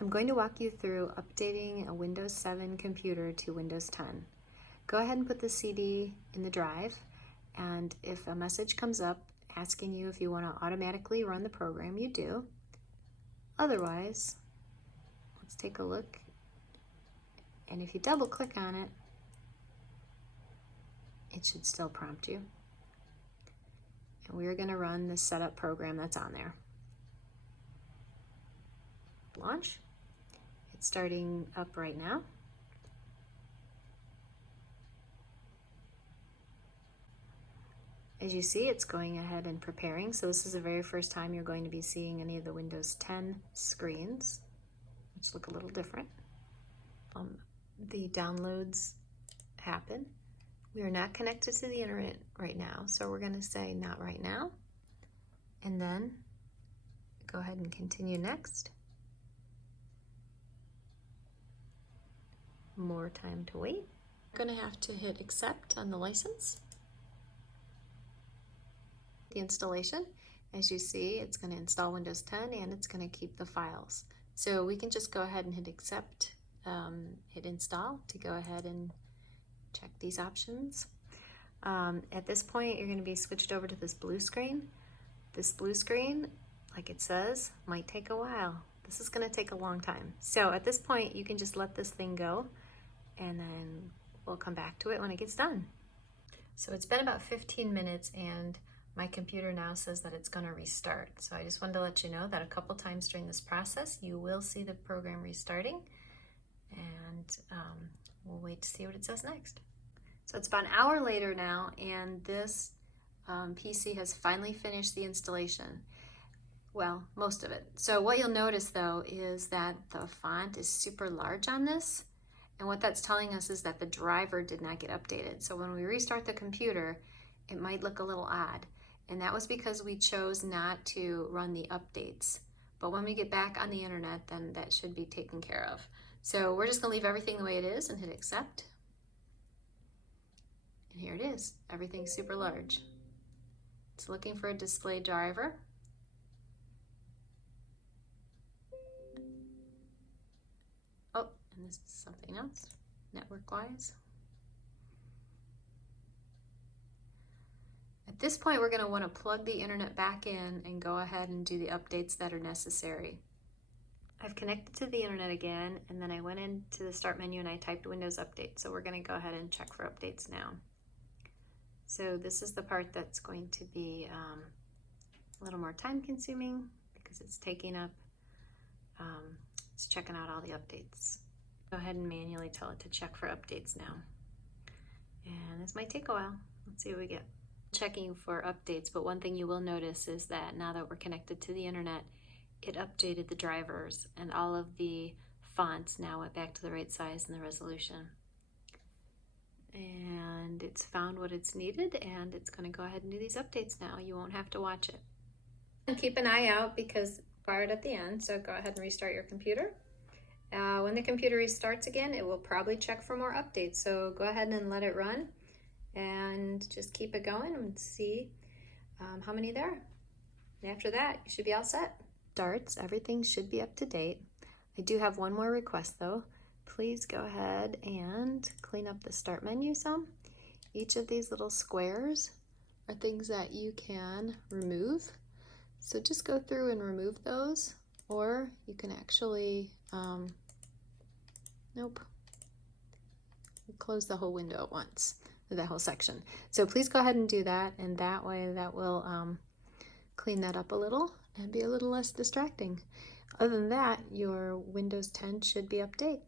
I'm going to walk you through updating a Windows 7 computer to Windows 10. Go ahead and put the CD in the drive, and if a message comes up asking you if you want to automatically run the program, you do. Otherwise, let's take a look, and if you double click on it, it should still prompt you. And we're going to run the setup program that's on there. Launch. It's starting up right now. As you see, it's going ahead and preparing. So this is the very first time you're going to be seeing any of the Windows 10 screens, which look a little different. The downloads happen. We are not connected to the internet right now, so we're going to say not right now. And then go ahead and continue next. More time to wait. We're going to have to hit accept on the license. The installation, as you see, it's going to install Windows 10 and it's going to keep the files. So we can just go ahead and hit accept, hit install to go ahead and check these options. At this point, you're going to be switched over to this blue screen. This blue screen, like it says, might take a while. This is going to take a long time. So at this point, you can just let this thing go and then we'll come back to it when it gets done. So it's been about 15 minutes and my computer now says that it's going to restart. So I just wanted to let you know that a couple times during this process, you will see the program restarting, and we'll wait to see what it says next. So it's about an hour later now, and this PC has finally finished the installation. Well, most of it. So what you'll notice though is that the font is super large on this, and what that's telling us is that the driver did not get updated. So when we restart the computer, it might look a little odd. And that was because we chose not to run the updates. But when we get back on the internet, then that should be taken care of. So we're just gonna leave everything the way it is and hit accept. And here it is, everything's super large. It's looking for a display driver. Oh, and this is something else, network-wise. At this point, we're going to want to plug the internet back in and go ahead and do the updates that are necessary. I've connected to the internet again, and then I went into the start menu and I typed Windows Update. So we're going to go ahead and check for updates now. So this is the part that's going to be a little more time consuming because it's taking up, it's checking out all the updates. Go ahead and manually tell it to check for updates now. And this might take a while. Let's see what we get. Checking for updates, but one thing you will notice is that now that we're connected to the internet, it updated the drivers and all of the fonts now went back to the right size and the resolution. And it's found what it's needed and it's going to go ahead and do these updates now. You won't have to watch it. And keep an eye out because fired at the end, so go ahead and restart your computer. When the computer restarts again, it will probably check for more updates, so go ahead and let it run. And just keep it going and see how many there are. And after that, you should be all set. Starts, everything should be up to date. I do have one more request though. Please go ahead and clean up the start menu some. Each of these little squares are things that you can remove. So just go through and remove those, or you can actually, close the whole window at once. That whole section. So please go ahead and do that, and that way that will clean that up a little and be a little less distracting. Other than that, your Windows 10 should be updated.